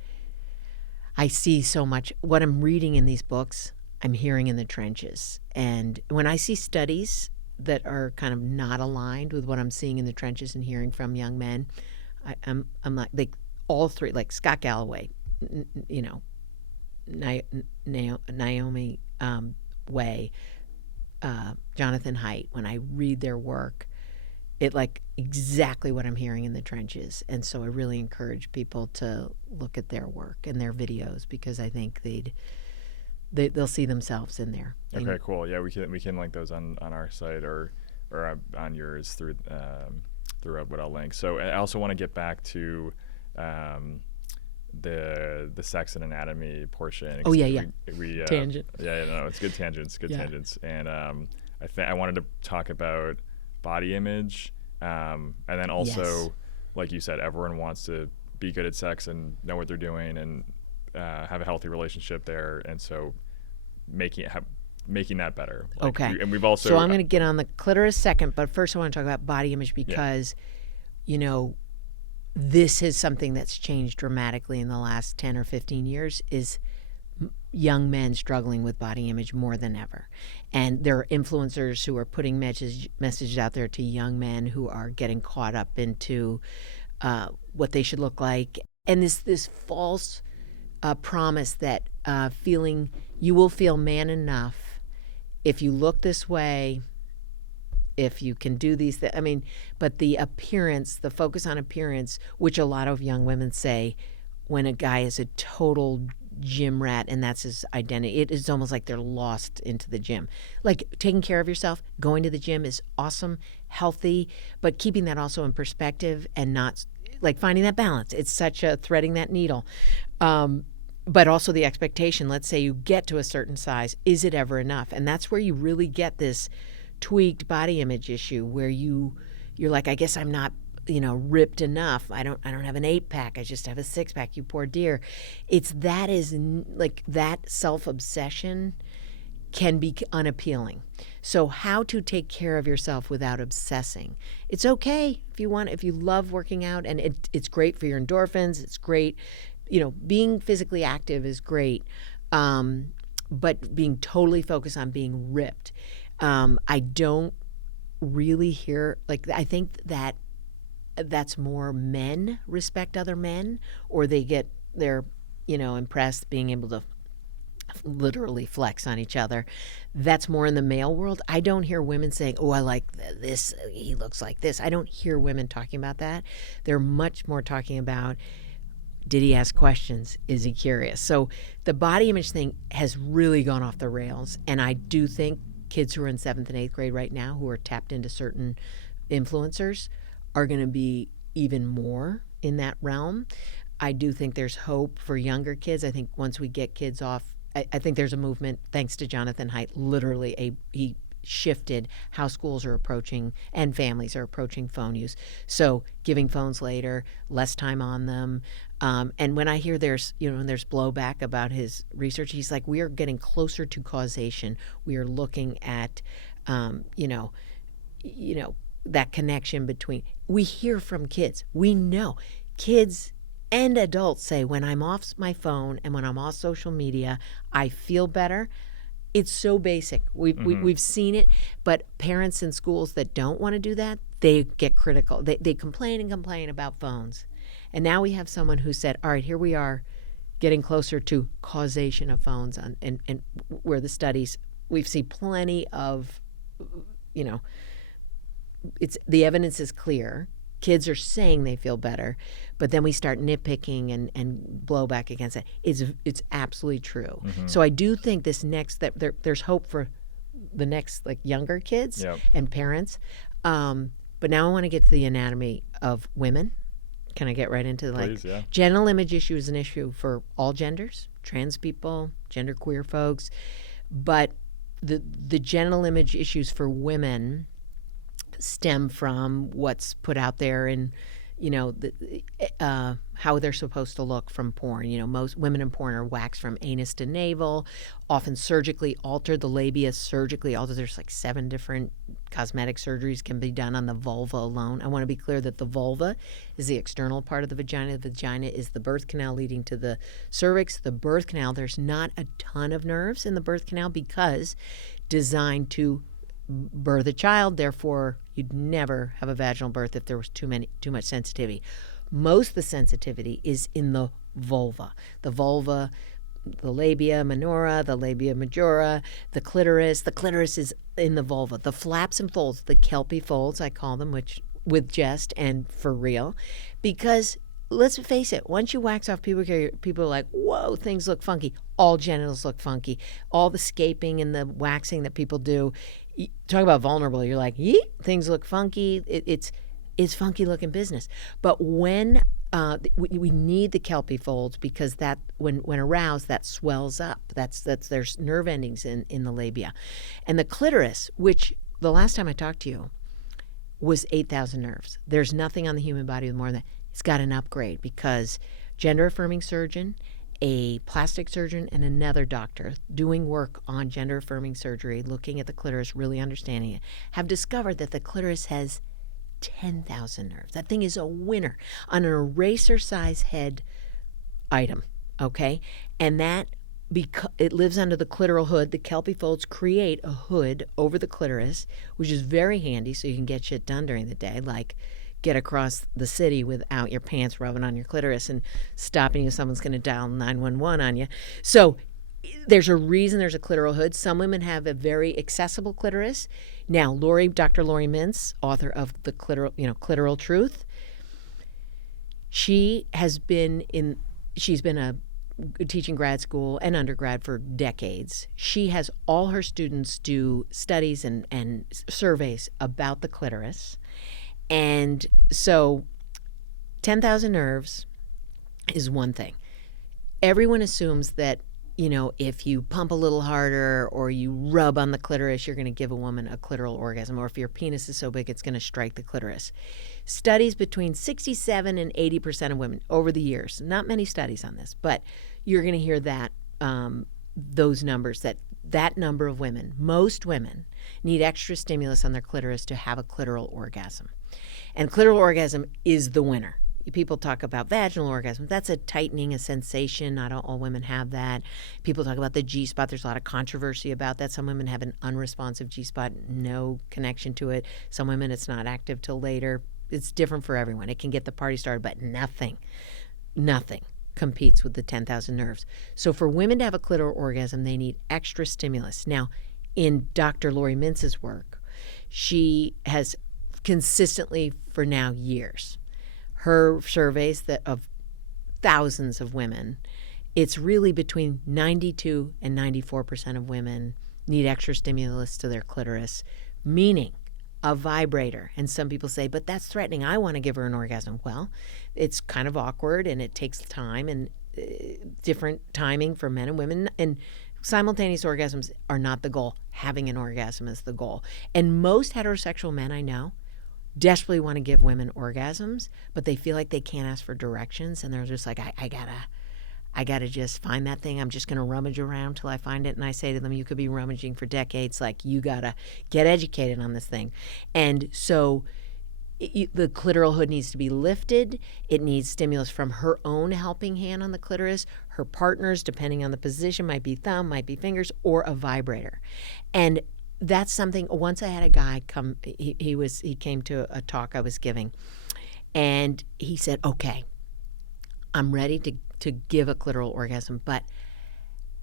I see so much. What I'm reading in these books, I'm hearing in the trenches. And when I see studies that are kind of not aligned with what I'm seeing in the trenches and hearing from young men, I'm like all three, like Scott Galloway, you know, Naomi Way, Jonathan Haidt. When I read their work, it like exactly what I'm hearing in the trenches. And so I really encourage people to look at their work and their videos, because I think they'll see themselves in there. Okay, cool. Yeah, we can link those on our site or on yours through what I'll link. So I also want to get back to the sex and anatomy portion. Oh yeah. We tangent. Yeah, no, it's good tangents. Tangents. And I wanted to talk about body image, and then also, Yes. like you said, everyone wants to be good at sex and know what they're doing and have a healthy relationship there, and so making that better. Okay. And we've also. So I'm going to get on the clitoris second, but first I want to talk about body image, because, you know, this is something that's changed dramatically in the last 10 or 15 years, is young men struggling with body image more than ever. And there are influencers who are putting messages out there to young men who are getting caught up into what they should look like. And this false promise that you will feel man enough if you look this way, if you can do these things. I mean, but the appearance, the focus on appearance, which a lot of young women say when a guy is a total gym rat and that's his identity, it is almost like they're lost into the gym. Like, taking care of yourself, going to the gym is awesome, healthy, but keeping that also in perspective and not like finding that balance. It's such a threading that needle. But also the expectation, let's say you get to a certain size, is it ever enough? And that's where you really get this tweaked body image issue where you're like, I guess I'm not, ripped enough. I don't have an 8-pack. I just have a 6-pack. You poor dear. That self-obsession can be unappealing. So how to take care of yourself without obsessing? It's okay if you love working out, and it's great for your endorphins. It's great, being physically active is great, but being totally focused on being ripped. I don't really hear, I think that's more men respect other men, or they're impressed being able to literally flex on each other. That's more in the male world. I don't hear women saying, oh, I like this, he looks like this. I don't hear women talking about that. They're much more talking about, did he ask questions? Is he curious? So the body image thing has really gone off the rails, and I do think kids who are in 7th and 8th grade right now who are tapped into certain influencers are going to be even more in that realm. I do think there's hope for younger kids. I think once we get kids off, I think there's a movement, thanks to Jonathan Haidt, literally he shifted how schools are approaching and families are approaching phone use. So giving phones later, less time on them. And when I hear there's blowback about his research, he's like, we are getting closer to causation. We are looking at, that connection between, we hear from kids. We know kids and adults say, when I'm off my phone and when I'm off social media, I feel better. It's so basic. We've seen it, but parents in schools that don't want to do that, they get critical. They complain and complain about phones. And now we have someone who said, all right, here we are getting closer to causation of phones and where the studies, we've seen plenty of, the evidence is clear. Kids are saying they feel better, but then we start nitpicking and blowback against it. It's absolutely true. Mm-hmm. So I do think there's hope for the next younger kids and parents. But now I want to get to the anatomy of women. Can I get right into Please, yeah. Genital image issue is an issue for all genders, trans people, genderqueer folks, but the genital image issues for women stem from what's put out there in how they're supposed to look from porn. Most women in porn are waxed from anus to navel, often surgically altered. The labia surgically altered. There's like 7 different cosmetic surgeries can be done on the vulva alone. I want to be clear that the vulva is the external part of the vagina. The vagina is the birth canal leading to the cervix. The birth canal, there's not a ton of nerves in the birth canal because designed to birth a child. Therefore, you'd never have a vaginal birth if there was too much sensitivity. Most of the sensitivity is in the vulva. The vulva, the labia minora, the labia majora, the clitoris. The clitoris is in the vulva. The flaps and folds, the Kelpie folds, I call them, which with jest and for real, because let's face it, once you wax off pubic, people are like, whoa, things look funky. All genitals look funky. All the scaping and the waxing that people do, talk about vulnerable. You're like, yee, things look funky. It's funky looking business. But when we need the Kelpie folds because that when aroused, that swells up. There's nerve endings in the labia, and the clitoris, which the last time I talked to you was 8,000 nerves. There's nothing on the human body with more than that. It's got an upgrade because gender-affirming surgeon, a plastic surgeon, and another doctor doing work on gender-affirming surgery, looking at the clitoris, really understanding it, have discovered that the clitoris has 10,000 nerves. That thing is a winner on an eraser-size head item, okay? And that, because it lives under the clitoral hood, the Kelpie folds create a hood over the clitoris, which is very handy so you can get shit done during the day, like get across the city without your pants rubbing on your clitoris and stopping you. Someone's going to dial 911 on you. So there's a reason there's a clitoral hood. Some women have a very accessible clitoris. Now, Dr. Lori Mintz, author of the Clitoral Truth, she's been teaching grad school and undergrad for decades. She has all her students do studies and surveys about the clitoris. And so 10,000 nerves is one thing. Everyone assumes that, if you pump a little harder or you rub on the clitoris, you're going to give a woman a clitoral orgasm, or if your penis is so big, it's going to strike the clitoris. Studies between 67 and 80% of women over the years, not many studies on this, but you're going to hear that those numbers, that number of women, most women need extra stimulus on their clitoris to have a clitoral orgasm. And clitoral orgasm is the winner. People talk about vaginal orgasm. That's a tightening, a sensation. Not all women have that. People talk about the G-spot. There's a lot of controversy about that. Some women have an unresponsive G-spot, no connection to it. Some women, it's not active till later. It's different for everyone. It can get the party started, but nothing competes with the 10,000 nerves. So for women to have a clitoral orgasm, they need extra stimulus. Now, in Dr. Lori Mintz's work, she has consistently for now years, her surveys of thousands of women, it's really between 92 and 94% of women need extra stimulus to their clitoris, meaning a vibrator. And some people say, but that's threatening. I want to give her an orgasm. Well, it's kind of awkward and it takes time and different timing for men and women. And simultaneous orgasms are not the goal. Having an orgasm is the goal. And most heterosexual men I know desperately want to give women orgasms, but they feel like they can't ask for directions, and they're just like, I gotta just find that thing. I'm just gonna rummage around till I find it. And I say to them, you could be rummaging for decades. Like, you gotta get educated on this thing. And so the clitoral hood needs to be lifted. It needs stimulus from her own helping hand on the clitoris. Her partners, depending on the position, might be thumb, might be fingers, or a vibrator. And that's something. Once I had a guy come. He came to a talk I was giving, and he said, "Okay, I'm ready to give a clitoral orgasm, but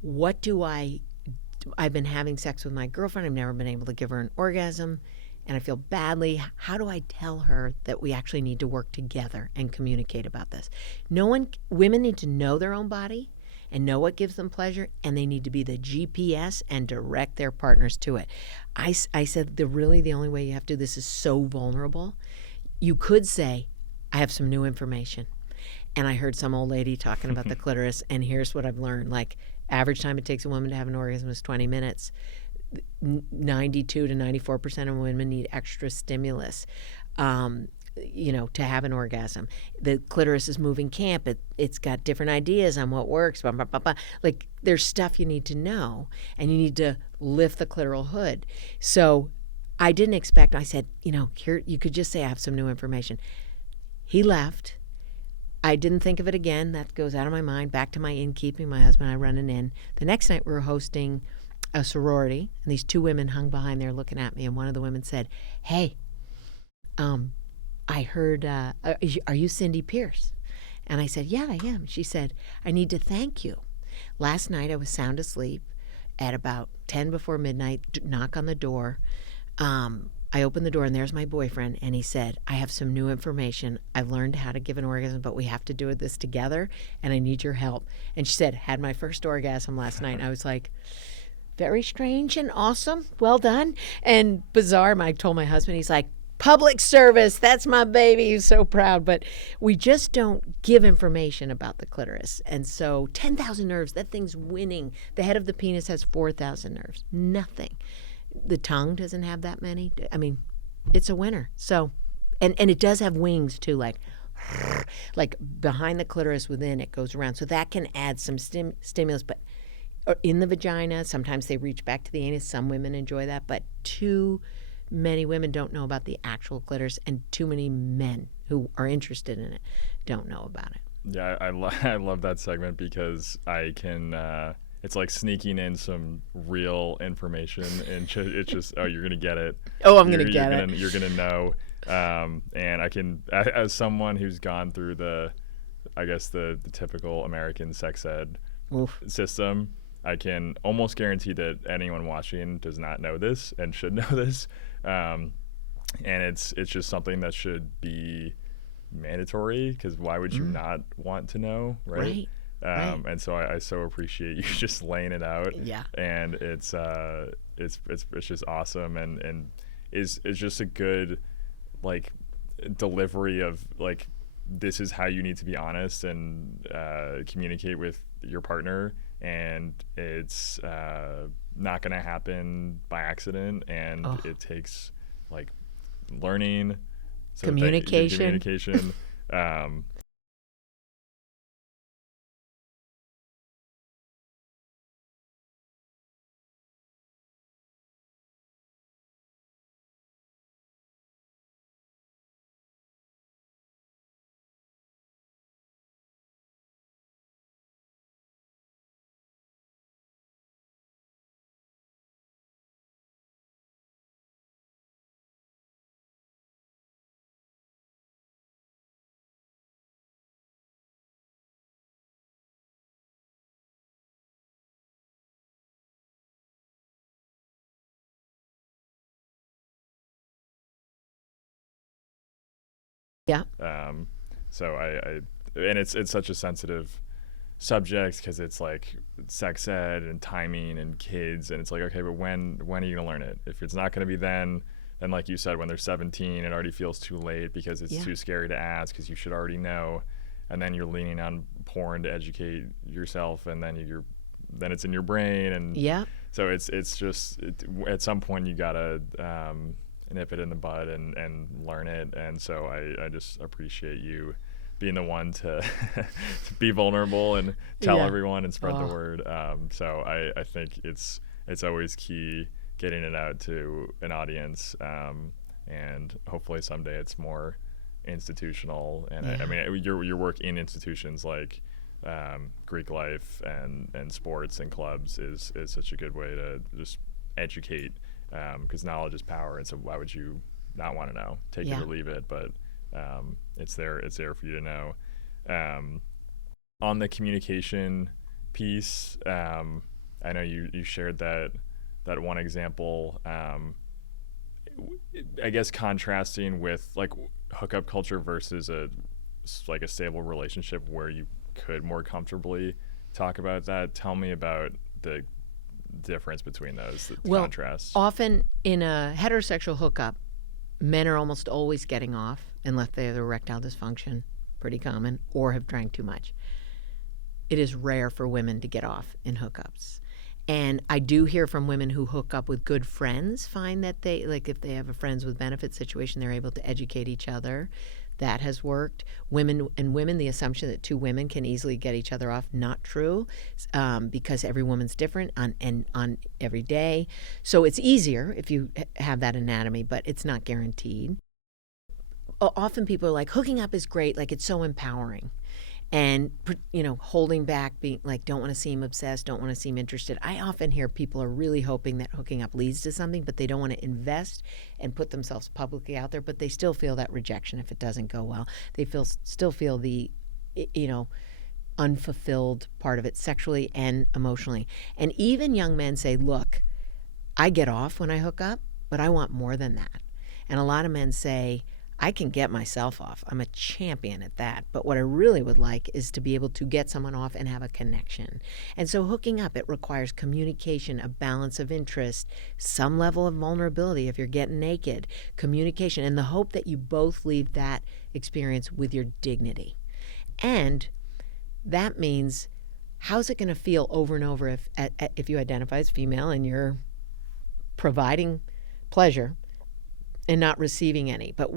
what do I've been having sex with my girlfriend. I've never been able to give her an orgasm, and I feel badly. How do I tell her that we actually need to work together and communicate about this? Women need to know their own body and know what gives them pleasure, and they need to be the GPS and direct their partners to it." I said, the only way you have to do this is so vulnerable. You could say, I have some new information. And I heard some old lady talking about the clitoris, and here's what I've learned. Like, average time it takes a woman to have an orgasm is 20 minutes. 92 to 94% of women need extra stimulus. to have an orgasm. The clitoris is moving camp. It's got different ideas on what works. Blah, blah, blah, blah. Like, there's stuff you need to know, and you need to lift the clitoral hood. So I didn't expect, I said, here, you could just say I have some new information. He left. I didn't think of it again. That goes out of my mind. Back to my innkeeping, my husband and I running in. The next night we were hosting a sorority, and these two women hung behind there looking at me, and one of the women said, "Hey, I heard, are you Cindy Pierce?" And I said, "Yeah, I am." She said, "I need to thank you. Last night I was sound asleep at about 10 before midnight, knock on the door. I opened the door, and there's my boyfriend, and he said, I have some new information. I've learned how to give an orgasm, but we have to do this together, and I need your help." And she said, "Had my first orgasm last night." And I was like, very strange and awesome. Well done. And bizarre. I told my husband, he's like, "Public service, that's my baby." He's so proud. But we just don't give information about the clitoris. And so 10,000 nerves, that thing's winning. The head of the penis has 4,000 nerves. Nothing. The tongue doesn't have that many. I mean, it's a winner. So, and it does have wings too, like behind the clitoris within it goes around. So that can add some stimulus. But in the vagina, sometimes they reach back to the anus. Some women enjoy that. But too many women don't know about the actual clitoris, and too many men who are interested in it don't know about it. Yeah, I love that segment because I can. It's like sneaking in some real information, and it's just, oh, you're gonna get it. Oh, I'm gonna get it. You're gonna know. And I can, as someone who's gone through the typical American sex ed system, I can almost guarantee that anyone watching does not know this and should know this. And it's just something that should be mandatory, because why would you not want to know, right? Right. And so I so appreciate you just laying it out. Yeah. And it's just awesome, and is just a good like delivery of like, this is how you need to be honest and communicate with your partner, and it's not going to happen by accident, and it takes like learning, communication. Yeah. So I and it's such a sensitive subject, because it's like sex ed and timing and kids, and it's like, okay, but when are you gonna learn it? If it's not gonna be then like you said, when they're 17, it already feels too late because it's too scary to ask, because you should already know, and then you're leaning on porn to educate yourself, and then then it's in your brain, and so it's just at some point you gotta nip it in the bud and learn it. And so I just appreciate you being the one to be vulnerable and tell everyone and spread the word. So I think it's always key getting it out to an audience, and hopefully someday it's more institutional. And I mean, your work in institutions like Greek life and sports and clubs is such a good way to just educate, because knowledge is power, and so why would you not want to know? Take it or leave it, but it's there for you to know. On the communication piece, I know you shared that one example. I guess contrasting with like hookup culture versus a stable relationship where you could more comfortably talk about that. Tell me about the difference between those, the contrasts. Often in a heterosexual hookup, men are almost always getting off unless they have erectile dysfunction, pretty common, or have drank too much. It is rare for women to get off in hookups. And I do hear from women who hook up with good friends, find that they, like if they have a friends with benefits situation, they're able to educate each other. That has worked. Women, the assumption that two women can easily get each other off, not true, because every woman's different on every day. So it's easier if you have that anatomy, but it's not guaranteed. Often people are like, hooking up is great, like it's so empowering. And, holding back, being like, don't want to seem obsessed, don't want to seem interested. I often hear people are really hoping that hooking up leads to something, but they don't want to invest and put themselves publicly out there, but they still feel that rejection if it doesn't go well. They still feel the, unfulfilled part of it sexually and emotionally. And even young men say, look, I get off when I hook up, but I want more than that. And a lot of men say, I can get myself off. I'm a champion at that. But what I really would like is to be able to get someone off and have a connection. And so hooking up, it requires communication, a balance of interest, some level of vulnerability if you're getting naked, communication, and the hope that you both leave that experience with your dignity. And that means, how's it going to feel over and over if you identify as female and you're providing pleasure and not receiving any? But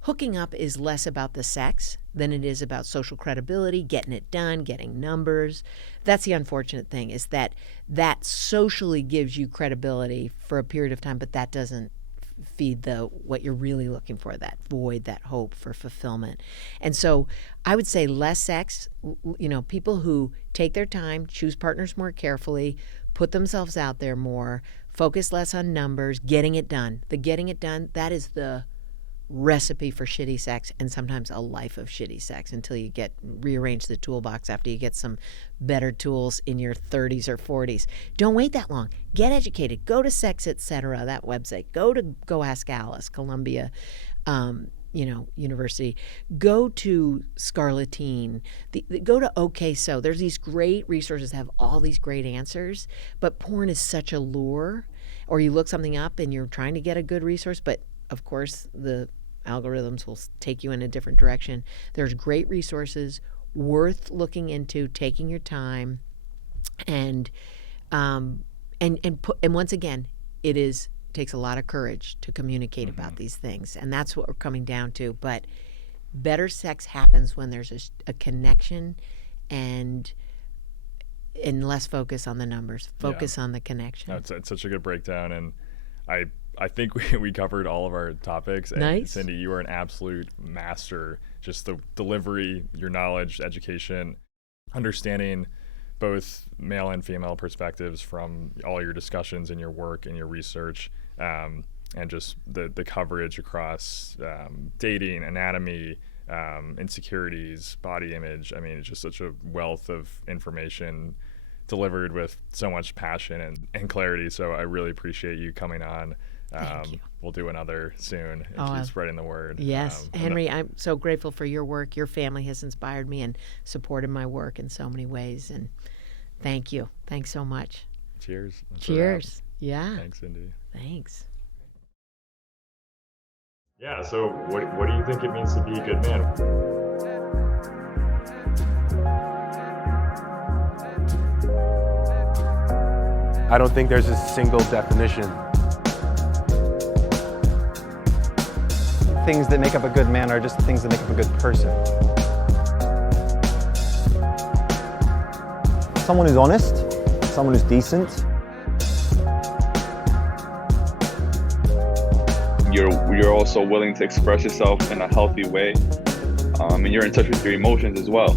hooking up is less about the sex than it is about social credibility, getting it done, getting numbers. That's the unfortunate thing, is that socially gives you credibility for a period of time, but that doesn't feed what you're really looking for, that void, that hope for fulfillment. And so I would say less sex, people who take their time, choose partners more carefully, put themselves out there more, focus less on numbers, getting it done. The getting it done, that is the recipe for shitty sex, and sometimes a life of shitty sex until you rearrange the toolbox after you get some better tools in your 30s or 40s. Don't wait that long. Get educated. Go to Sex Etc., that website. Go Ask Alice, Columbia, University. Go to Scarleteen. Go to OK So. There's these great resources that have all these great answers, but porn is such a lure. Or you look something up and you're trying to get a good resource, but of course the algorithms will take you in a different direction. There's great resources worth looking into, taking your time, and once again, takes a lot of courage to communicate about these things, and that's what we're coming down to. But better sex happens when there's a connection and less focus on the numbers, focus on the connection. No, it's such a good breakdown, and I think we covered all of our topics. And nice. Cindy, you are an absolute master. Just the delivery, your knowledge, education, understanding both male and female perspectives from all your discussions and your work and your research, and just the coverage across dating, anatomy, insecurities, body image. I mean, it's just such a wealth of information delivered with so much passion and clarity. So I really appreciate you coming on. Thank you. We'll do another soon and keep spreading the word. Yes. Henry, I'm so grateful for your work. Your family has inspired me and supported my work in so many ways. And thank you. Thanks so much. Cheers. Cheers. Yeah. Thanks, Cindy. Thanks. Yeah, so what do you think it means to be a good man? I don't think there's a single definition. Things that make up a good man are just things that make up a good person. Someone who's honest, someone who's decent. You're also willing to express yourself in a healthy way, and you're in touch with your emotions as well.